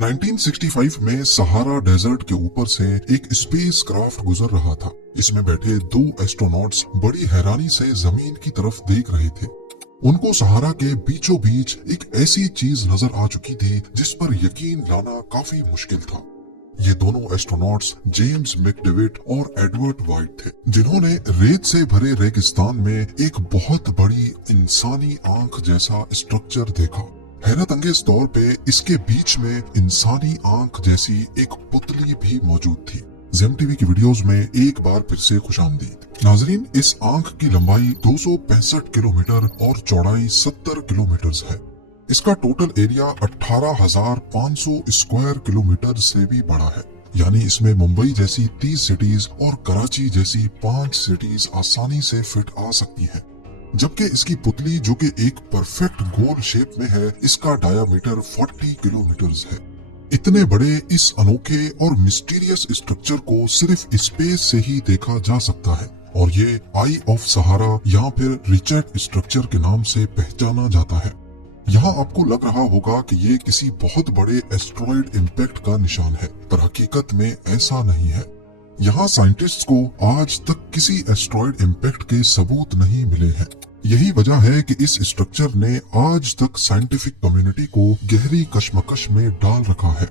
1965 में Sahara desert के ऊपर से एक स्पेस क्राफ्ट गुजर रहा था। इसमें बैठे दो एस्ट्रोनॉट्स बड़ी हैरानी से जमीन की तरफ देख रहे थे। उनको सहारा के बीचों बीच एक ऐसी चीज नजर आ चुकी थी जिस पर यकीन लाना काफी मुश्किल था। ये दोनों एस्ट्रोनॉट्स जेम्स मैकडेविट और एडवर्ड वाइट थे, जिन्होंने रेत से भरे रेगिस्तान में एक बहुत बड़ी इंसानी आंख जैसा स्ट्रक्चर देखा। हैरत अंगेज तौर पे इसके बीच में इंसानी आंख जैसी एक पुतली भी मौजूद थी। जेम टीवी की वीडियोस में एक बार फिर से खुशामदीद। नाजरीन, इस आंख की लंबाई 265 किलोमीटर और चौड़ाई 70 किलोमीटर है। इसका टोटल एरिया 18,500 स्क्वायर किलोमीटर से भी बड़ा है। यानी इसमें मुंबई जैसी 30 सिटीज और कराची जैसी 5 सिटीज आसानी से फिट आ सकती हैं। जबकि इसकी पुतली, जो कि एक परफेक्ट गोल शेप में है, इसका डायामीटर 40 किलोमीटर है। इतने बड़े इस अनोखे और मिस्टीरियस स्ट्रक्चर को सिर्फ स्पेस से ही देखा जा सकता है और ये आई ऑफ सहारा या फिर रिचर्ड स्ट्रक्चर के नाम से पहचाना जाता है। यहाँ आपको लग रहा होगा कि ये किसी बहुत बड़े एस्ट्रॉइड इम्पैक्ट का निशान है, पर हकीकत में ऐसा नहीं है। यहाँ साइंटिस्ट्स को आज तक किसी एस्ट्रॉइड इम्पैक्ट के सबूत नहीं मिले हैं। यही वजह है कि इस स्ट्रक्चर ने आज तक साइंटिफिक कम्युनिटी को गहरी कश्मकश में डाल रखा है।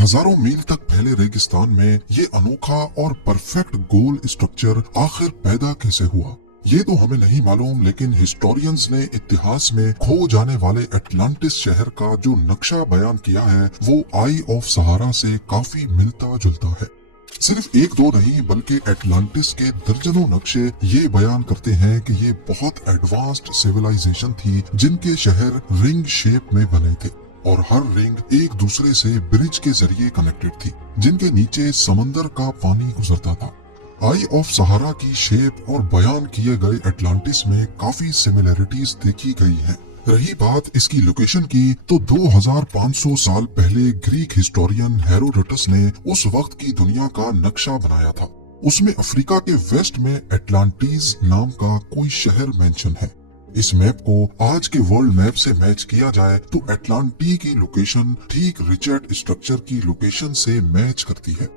हजारों मील तक फैले रेगिस्तान में ये अनोखा और परफेक्ट गोल स्ट्रक्चर आखिर पैदा कैसे हुआ, ये तो हमें नहीं मालूम, लेकिन हिस्टोरियंस ने इतिहास में खो जाने वाले अटलांटिस शहर का जो नक्शा बयान किया है वो आई ऑफ सहारा से काफी मिलता जुलता है। सिर्फ एक दो नहीं बल्कि अटलांटिस के दर्जनों नक्शे ये बयान करते हैं कि ये बहुत एडवांस्ड सिविलाइजेशन थी, जिनके शहर रिंग शेप में बने थे और हर रिंग एक दूसरे से ब्रिज के जरिए कनेक्टेड थी, जिनके नीचे समंदर का पानी गुजरता था। आई ऑफ सहारा की शेप और बयान किए गए अटलांटिस में काफी सिमिलरिटीज देखी गई हैं। रही बात इसकी लोकेशन की, तो 2500 साल पहले ग्रीक हिस्टोरियन हेरोडोटस ने उस वक्त की दुनिया का नक्शा बनाया था। उसमें अफ्रीका के वेस्ट में एटलांटीज नाम का कोई शहर मेंशन है। इस मैप को आज के वर्ल्ड मैप से मैच किया जाए तो एटलांटी की लोकेशन ठीक रिचर्ड स्ट्रक्चर की लोकेशन से मैच करती है।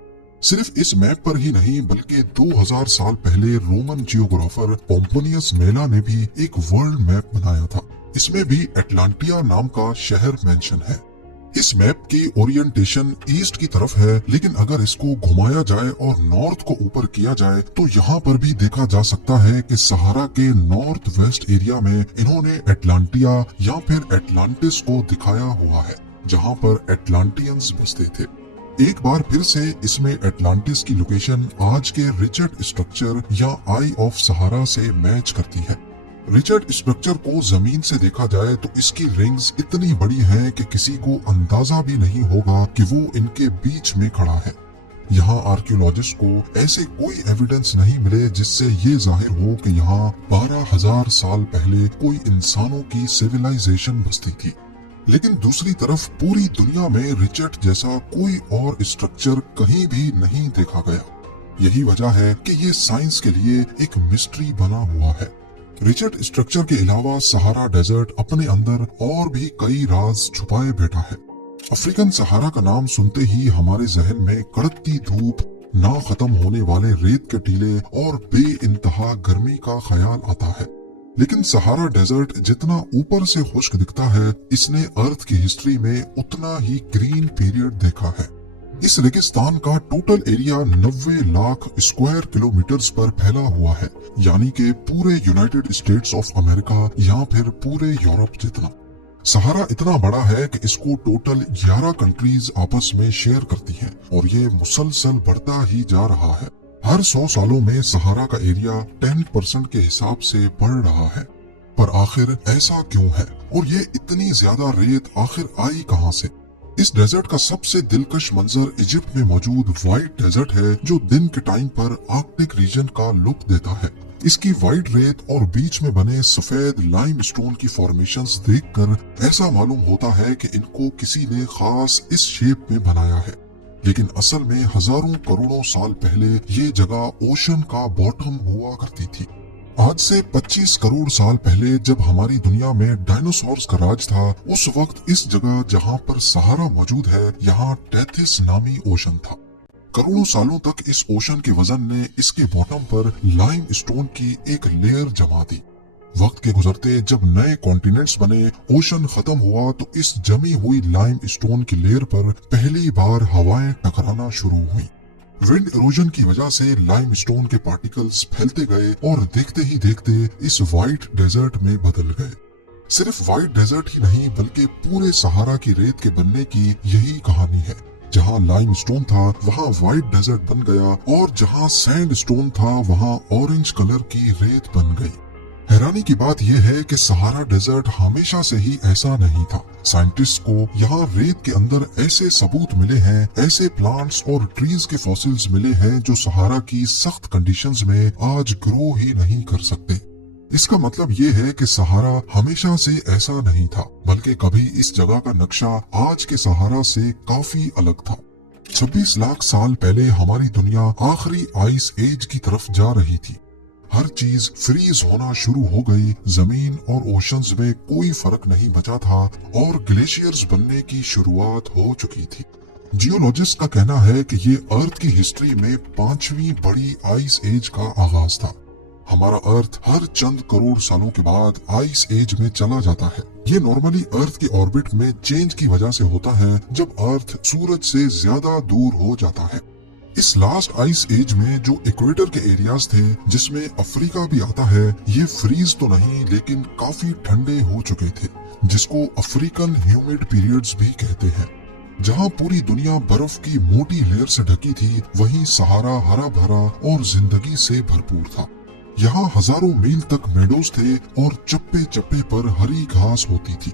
सिर्फ इस मैप पर ही नहीं बल्कि 2000 साल पहले रोमन जियोग्राफर पोम्पोनियस मेला ने भी एक वर्ल्ड मैप बनाया था। इसमें भी एटलांटिया नाम का शहर मेंशन है। इस मैप की ओरिएंटेशन ईस्ट की तरफ है, लेकिन अगर इसको घुमाया जाए और नॉर्थ को ऊपर किया जाए तो यहाँ पर भी देखा जा सकता है कि सहारा के नॉर्थ वेस्ट एरिया में इन्होंने एटलांटिया या फिर एटलांटिस को दिखाया हुआ है, जहाँ पर एटलांटियंस बसते थे। एक बार फिर से इसमें एटलांटिस की लोकेशन आज के रिचर्ड स्ट्रक्चर या आई ऑफ सहारा से मैच करती है। रिचर्ड स्ट्रक्चर को जमीन से देखा जाए तो इसकी रिंग्स इतनी बड़ी हैं कि किसी को अंदाजा भी नहीं होगा कि वो इनके बीच में खड़ा है। यहाँ आर्कियोलॉजिस्ट को ऐसे कोई एविडेंस नहीं मिले जिससे ये जाहिर हो कि यहाँ 12,000 साल पहले कोई इंसानों की सिविलाइजेशन बसती थी। लेकिन दूसरी तरफ पूरी दुनिया में रिचर्ड जैसा कोई और स्ट्रक्चर कहीं भी नहीं देखा गया। यही वजह है कि ये साइंस के लिए एक मिस्ट्री बना हुआ है। रिचर्ड स्ट्रक्चर के अलावा सहारा डेजर्ट अपने अंदर और भी कई राज छुपाए बैठा है। अफ्रीकन सहारा का नाम सुनते ही हमारे जहन में कड़कती धूप, ना खत्म होने वाले रेत के टीले और बेइंतहा गर्मी का ख्याल आता है। लेकिन सहारा डेजर्ट जितना ऊपर से खुश्क दिखता है, इसने अर्थ की हिस्ट्री में उतना ही ग्रीन पीरियड देखा है। इस रेगिस्तान का total area 90 lakh square kilometres पर फैला हुआ है, यानी कि पूरे यूनाइटेड स्टेट्स ऑफ अमेरिका या फिर पूरे यूरोप जितना। सहारा इतना बड़ा है कि इसको टोटल 11 कंट्रीज आपस में शेयर करती हैं और ये मुसलसल बढ़ता ही जा रहा है। हर 100 सालों में सहारा का एरिया 10% के हिसाब से बढ़ रहा है। पर आखिर ऐसा क्यों है और ये इतनी ज्यादा रेत आखिर आई कहां से? इस डेजर्ट का सबसे दिलकश मंजर इजिप्ट में मौजूद व्हाइट डेजर्ट है, जो दिन के टाइम पर आर्कटिक रीजन का लुक देता है। इसकी व्हाइट रेत और बीच में बने सफेद लाइमस्टोन की फॉर्मेशंस देखकर ऐसा मालूम होता है कि इनको किसी ने खास इस शेप में बनाया है, लेकिन असल में हजारों करोड़ों साल पहले ये जगह ओशन का बॉटम हुआ करती थी। आज से 25 करोड़ साल पहले जब हमारी दुनिया में डायनासोर्स का राज था, उस वक्त इस जगह जहाँ पर सहारा मौजूद है, यहाँ टेथिस नामी ओशन था। करोड़ों सालों तक इस ओशन के वजन ने इसके बॉटम पर लाइम स्टोन की एक लेयर जमा दी। वक्त के गुजरते जब नए कॉन्टिनेंट्स बने, ओशन खत्म हुआ तो इस जमी हुई लाइम स्टोन की लेयर पर पहली बार हवाएं टकराना शुरू हुई। विंड इरोजन की वजह से लाइम स्टोन के पार्टिकल्स फैलते गए और देखते ही देखते इस वाइट डेजर्ट में बदल गए। सिर्फ वाइट डेजर्ट ही नहीं बल्कि पूरे सहारा की रेत के बनने की यही कहानी है। जहाँ लाइम स्टोन था वहाँ वाइट डेजर्ट बन गया और जहाँ सैंड स्टोन था वहाँ ऑरेंज कलर की रेत बन गई। हैरानी की बात यह है कि सहारा डेजर्ट हमेशा से ही ऐसा नहीं था। साइंटिस्ट को यहाँ रेत के अंदर ऐसे सबूत मिले हैं, ऐसे प्लांट्स और ट्रीज के फॉसिल्स मिले हैं जो सहारा की सख्त कंडीशंस में आज ग्रो ही नहीं कर सकते। इसका मतलब ये है कि सहारा हमेशा से ऐसा नहीं था, बल्कि कभी इस जगह का नक्शा आज के सहारा से काफी अलग था। 26 लाख साल पहले हमारी दुनिया आखिरी आइस एज की तरफ जा रही थी। हर चीज फ्रीज होना शुरू हो गई, जमीन और ओशंस में कोई फर्क नहीं बचा था और ग्लेशियर्स बनने की शुरुआत हो चुकी थी। जियोलॉजिस्ट का कहना है कि ये अर्थ की हिस्ट्री में 5वीं बड़ी आइस एज का आगाज था। हमारा अर्थ हर चंद करोड़ सालों के बाद आइस एज में चला जाता है। ये नॉर्मली अर्थ के ऑर्बिट में चेंज की वजह से होता है जब अर्थ सूरज से ज्यादा दूर हो जाता है। इस लास्ट आइस एज में जो इक्वेटर के एरियाज थे, जिसमें अफ्रीका भी आता है, ये फ्रीज तो नहीं लेकिन काफी ठंडे हो चुके थे, जिसको अफ्रीकन ह्यूमिड पीरियड्स भी कहते हैं। जहाँ पूरी दुनिया बर्फ की मोटी लेयर से ढकी थी, वहीं सहारा हरा भरा और जिंदगी से भरपूर था। यहाँ हजारों मील तक मेडोज थे और चप्पे चप्पे पर हरी घास होती थी।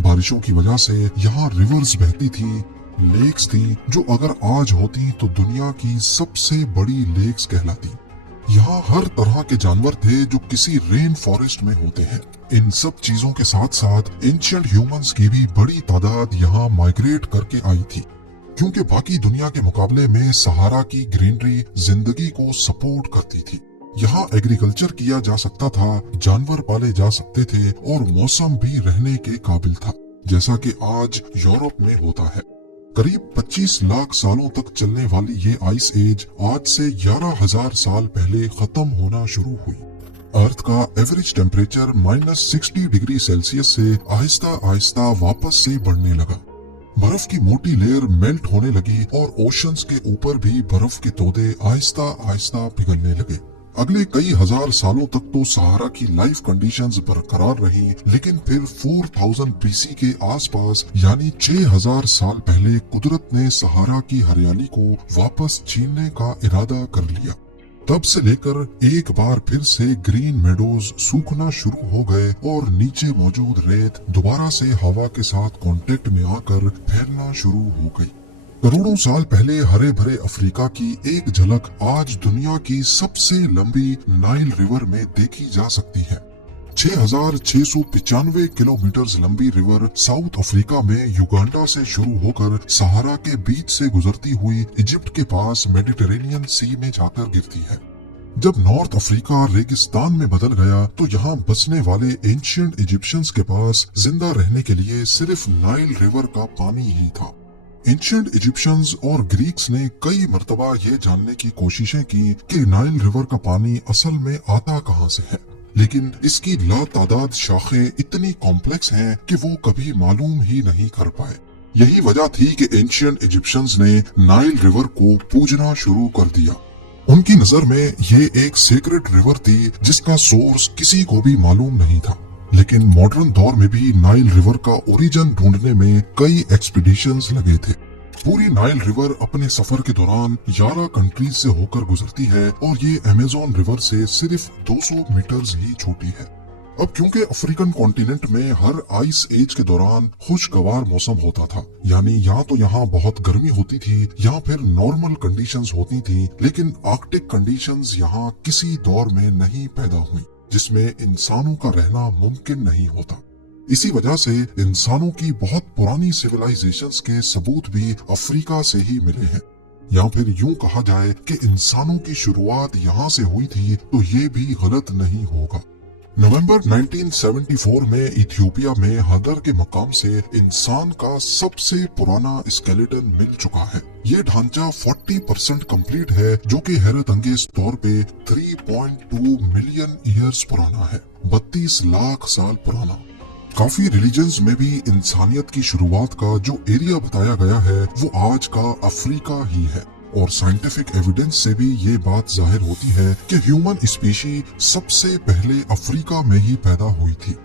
बारिशों की वजह से यहाँ रिवर्स बहती थी, लेक्स थी जो अगर आज होती तो दुनिया की सबसे बड़ी लेक्स कहलाती। यहाँ हर तरह के जानवर थे जो किसी रेन फॉरेस्ट में होते हैं। इन सब चीजों के साथ साथ एंशिएंट ह्यूमंस की भी बड़ी तादाद यहाँ माइग्रेट करके आई थी, क्योंकि बाकी दुनिया के मुकाबले में सहारा की ग्रीनरी जिंदगी को सपोर्ट करती थी। यहाँ एग्रीकल्चर किया जा सकता था, जानवर पाले जा सकते थे और मौसम भी रहने के काबिल था, जैसा कि आज यूरोप में होता है। करीब 25 लाख सालों तक चलने वाली ये आइस एज आज से 11,000 साल पहले खत्म होना शुरू हुई। अर्थ का एवरेज टेम्परेचर -60 डिग्री सेल्सियस से आहिस्ता आहिस्ता वापस से बढ़ने लगा। बर्फ की मोटी लेयर मेल्ट होने लगी और ओशंस के ऊपर भी बर्फ के तोदे आहिस्ता आहिस्ता पिघलने लगे। अगले कई हजार सालों तक तो सहारा की लाइफ कंडीशंस बरकरार रही, लेकिन फिर 4000 बीसी के आसपास यानी 6000 साल पहले कुदरत ने सहारा की हरियाली को वापस छीनने का इरादा कर लिया। तब से लेकर एक बार फिर से ग्रीन मेडोज सूखना शुरू हो गए और नीचे मौजूद रेत दोबारा से हवा के साथ कांटेक्ट में आकर फैलना शुरू हो गई। करोड़ों साल पहले हरे भरे अफ्रीका की एक झलक आज दुनिया की सबसे लंबी नाइल रिवर में देखी जा सकती है। 6695 किलोमीटर लंबी रिवर साउथ अफ्रीका में युगांडा से शुरू होकर सहारा के बीच से गुजरती हुई इजिप्ट के पास मेडिटेरेनियन सी में जाकर गिरती है। जब नॉर्थ अफ्रीका रेगिस्तान में बदल गया तो यहाँ बसने वाले एंशिएंट इजिप्शियंस के पास जिंदा रहने के लिए सिर्फ नाइल रिवर का पानी ही था। एंशिएंट इजिप्शियंस और ग्रीक्स ने कई मर्तबा ये जानने की कोशिशें की कि नाइल रिवर का पानी असल में आता कहाँ से है, लेकिन इसकी लातादाद शाखें इतनी कॉम्प्लेक्स हैं कि वो कभी मालूम ही नहीं कर पाए। यही वजह थी कि एंशिएंट इजिप्शियंस ने नाइल रिवर को पूजना शुरू कर दिया। उनकी नजर में ये एक सीक्रेट रिवर थी जिसका सोर्स किसी को भी मालूम नहीं था। लेकिन मॉडर्न दौर में भी नाइल रिवर का ओरिजिन ढूंढने में कई एक्सपीडिशंस लगे थे। पूरी नाइल रिवर अपने सफर के दौरान 11 कंट्रीज से होकर गुजरती है और ये अमेज़न रिवर से सिर्फ 200 मीटर्स ही छोटी है। अब क्योंकि अफ्रीकन कॉन्टिनेंट में हर आइस एज के दौरान खुशगवार मौसम होता था, यानी या तो यहाँ बहुत गर्मी होती थी या फिर नॉर्मल कंडीशंस होती थी, लेकिन आर्कटिक कंडीशंस यहाँ किसी दौर में नहीं पैदा हुई जिसमें इंसानों का रहना मुमकिन नहीं होता। इसी वजह से इंसानों की बहुत पुरानी सिविलाइजेशंस के सबूत भी अफ्रीका से ही मिले हैं। या फिर यूं कहा जाए कि इंसानों की शुरुआत यहाँ से हुई थी तो ये भी गलत नहीं होगा। नवंबर 1974 में इथियोपिया में हदर के मकाम से इंसान का सबसे पुराना स्केलेटन मिल चुका है। ये ढांचा 40% कंप्लीट है, जो कि हैरत अंगेज तौर पे 3.2 मिलियन ईयर्स पुराना है, 32 लाख साल पुराना। काफी रिलीजन्स में भी इंसानियत की शुरुआत का जो एरिया बताया गया है वो आज का अफ्रीका ही है, और साइंटिफिक एविडेंस से भी ये बात जाहिर होती है कि ह्यूमन स्पीशी सबसे पहले अफ्रीका में ही पैदा हुई थी।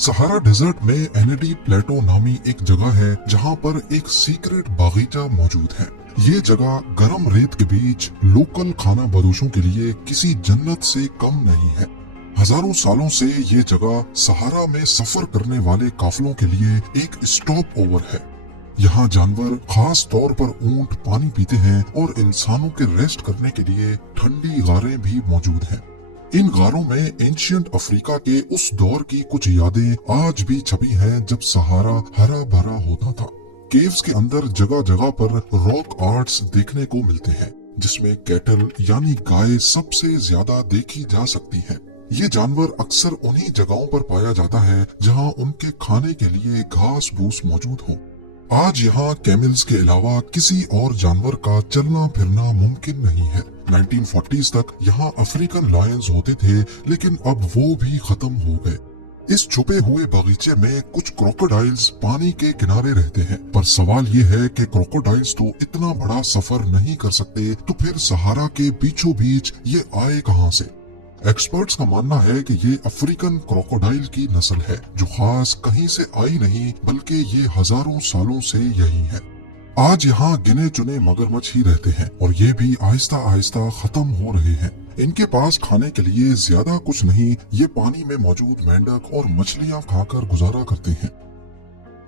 सहारा डेजर्ट में एनेडी प्लेटो नामी एक जगह है जहाँ पर एक सीक्रेट बागीचा मौजूद है। ये जगह गर्म रेत के बीच लोकल खाना बदोशों के लिए किसी जन्नत से कम नहीं है। हजारों सालों से ये जगह सहारा में सफर करने वाले काफिलों के लिए एक स्टॉप ओवर है। यहाँ जानवर, खास तौर पर ऊंट, पानी पीते हैं और इंसानों के रेस्ट करने के लिए ठंडी गारें भी मौजूद हैं। इन गारों में एंशियंट अफ्रीका के उस दौर की कुछ यादें आज भी छपी हैं जब सहारा हरा भरा होता था। केव्स के अंदर जगह जगह पर रॉक आर्ट्स देखने को मिलते हैं, जिसमें कैटल यानी गाय सबसे ज्यादा देखी जा सकती है। ये जानवर अक्सर उन्हीं जगहों पर पाया जाता है जहाँ उनके खाने के लिए घास फूस मौजूद हो। आज यहाँ कैमल्स के अलावा किसी और जानवर का चलना फिरना मुमकिन नहीं है। 1940s तक यहाँ अफ्रीकन लायंस होते थे, लेकिन अब वो भी खत्म हो गए। इस छुपे हुए बगीचे में कुछ क्रोकोडाइल्स पानी के किनारे रहते हैं, पर सवाल ये है कि क्रोकोडाइल्स तो इतना बड़ा सफर नहीं कर सकते, तो फिर सहारा के बीचों बीच ये आए कहाँ से? एक्सपर्ट्स का मानना है कि ये अफ्रीकन क्रोकोडाइल की नस्ल है, जो खास कहीं से आई नहीं, बल्कि ये हजारों सालों से यही है। आज यहाँ गिने चुने मगरमच्छ ही रहते हैं, और ये भी आहिस्ता आहिस्ता खत्म हो रहे हैं। इनके पास खाने के लिए ज्यादा कुछ नहीं, ये पानी में मौजूद मेंढक और मछलियाँ खाकर गुजारा करते हैं।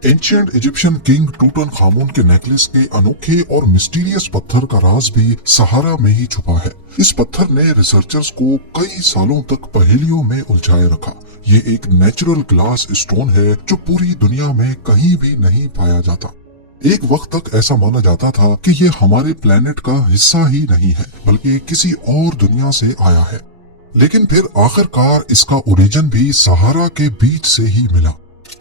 एंशिएंट इजिप्शियन किंग टूटनखामुन के नेकलेस के अनोखे और मिस्टीरियस पत्थर का राज भी सहारा में ही छुपा है। इस पत्थर ने रिसर्चर्स को कई सालों तक पहेलियों में उलझाए रखा। ये एक नेचुरल ग्लास स्टोन है जो पूरी दुनिया में कहीं भी नहीं पाया जाता। एक वक्त तक ऐसा माना जाता था कि ये हमारे प्लेनेट का हिस्सा ही नहीं है, बल्कि किसी और दुनिया से आया है। लेकिन फिर आखिरकार इसका ओरिजिन भी सहारा के बीच से ही मिला।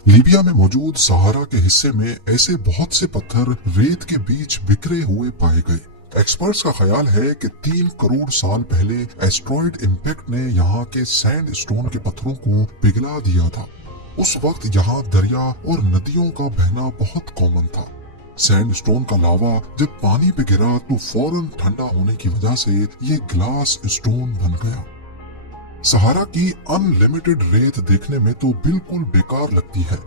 लीबिया में मौजूद सहारा के हिस्से में ऐसे बहुत से पत्थर रेत के बीच बिखरे हुए पाए गए। एक्सपर्ट्स का ख्याल है कि 3 करोड़ साल पहले एस्ट्रॉइड इम्पैक्ट ने यहाँ के सैंड स्टोन के पत्थरों को पिघला दिया था। उस वक्त यहाँ दरिया और नदियों का बहना बहुत कॉमन था। सैंड स्टोन का लावा जब पानी पे गिरा तो फौरन ठंडा होने की वजह से ये ग्लास स्टोन बन गया। सहारा की अनलिमिटेड रेत देखने में तो बिल्कुल बेकार लगती है,